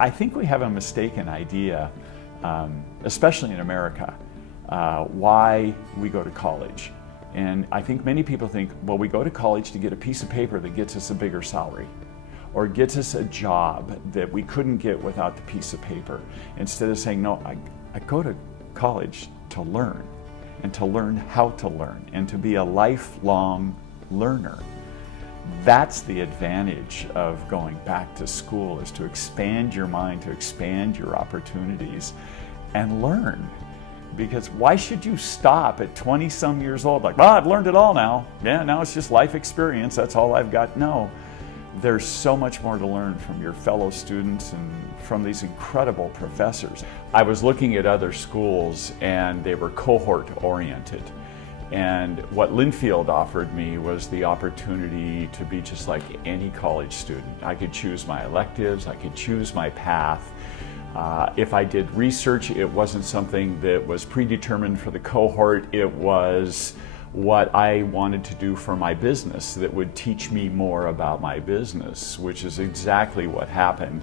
I think we have a mistaken idea, especially in America, why we go to college. And I think many people think, well, we go to college to get a piece of paper that gets us a bigger salary, or gets us a job that we couldn't get without the piece of paper. Instead of saying, no, I go to college to learn, and to learn how to learn, and to be a lifelong learner. That's the advantage of going back to school, is to expand your mind, to expand your opportunities, and learn. Because why should you stop at 20-some years old, like, well, I've learned it all now. Yeah, now it's just life experience, that's all I've got. No, there's so much more to learn from your fellow students and from these incredible professors. I was looking at other schools and they were cohort oriented. And what Linfield offered me was the opportunity to be just like any college student. I could choose my electives, I could choose my path. If I did research, it wasn't something that was predetermined for the cohort. It was what I wanted to do for my business that would teach me more about my business, which is exactly what happened.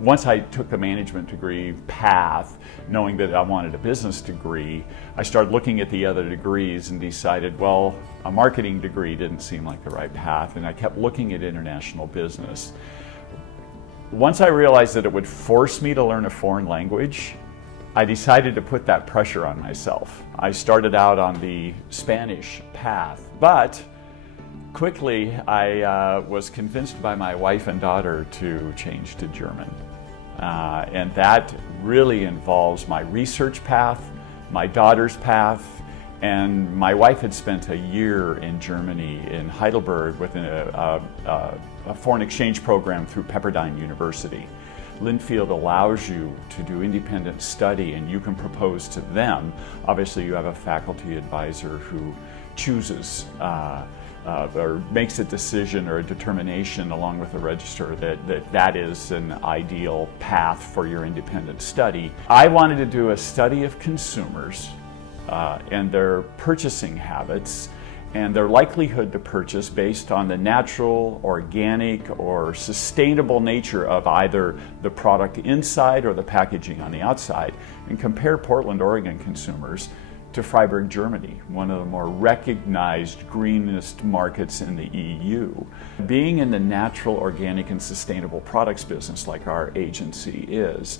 Once I took the management degree path, knowing that I wanted a business degree, I started looking at the other degrees and decided, well, a marketing degree didn't seem like the right path, and I kept looking at international business. Once I realized that it would force me to learn a foreign language, I decided to put that pressure on myself. I started out on the Spanish path, but quickly I was convinced by my wife and daughter to change to German. And that really involves my research path, my daughter's path, and my wife had spent a year in Germany, in Heidelberg, with a foreign exchange program through Pepperdine University. Linfield allows you to do independent study, and you can propose to them. Obviously, you have a faculty advisor who chooses or makes a decision or a determination along with the registrar that is an ideal path for your independent study. I wanted to do a study of consumers and their purchasing habits and their likelihood to purchase based on the natural, organic, or sustainable nature of either the product inside or the packaging on the outside, and compare Portland, Oregon consumers to Freiburg, Germany, one of the more recognized greenest markets in the EU. Being in the natural, organic, and sustainable products business like our agency is,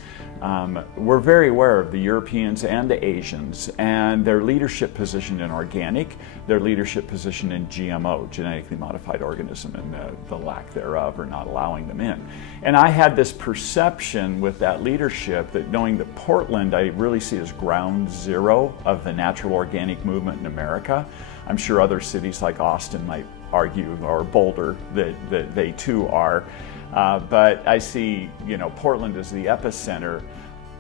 we're very aware of the Europeans and the Asians and their leadership position in organic, their leadership position in GMO, genetically modified organism, and the lack thereof or not allowing them in. And I had this perception with that leadership that knowing that Portland I really see as ground zero of the natural organic movement in America. I'm sure other cities like Austin might argue, or Boulder, that they too are. But I see, Portland as the epicenter.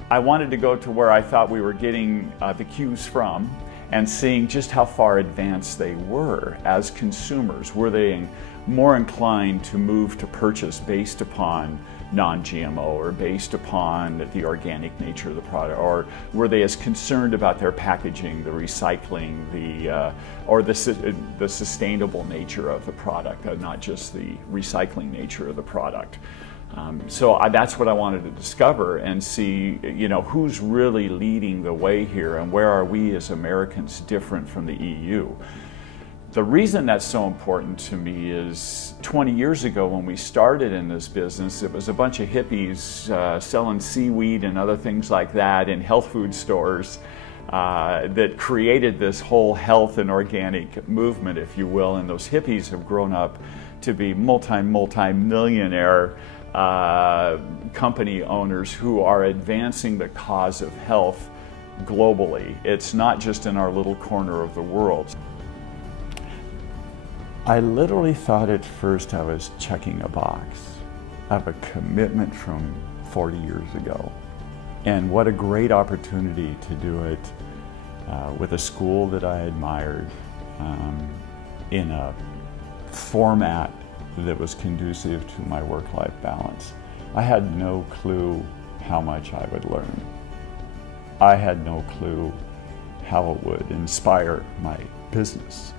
I wanted to go to where I thought we were getting the cues from and seeing just how far advanced they were as consumers. Were they more inclined to move to purchase based upon non-GMO or based upon the organic nature of the product, or were they as concerned about their packaging, the recycling, or the sustainable nature of the product, not just the recycling nature of the product. So that's what I wanted to discover and see, who's really leading the way here and where are we as Americans different from the EU. The reason that's so important to me is 20 years ago when we started in this business, it was a bunch of hippies selling seaweed and other things like that in health food stores that created this whole health and organic movement, if you will, and those hippies have grown up to be multi-millionaire company owners who are advancing the cause of health globally. It's not just in our little corner of the world. I literally thought at first I was checking a box of a commitment from 40 years ago. And what a great opportunity to do it with a school that I admired in a format that was conducive to my work-life balance. I had no clue how much I would learn. I had no clue how it would inspire my business.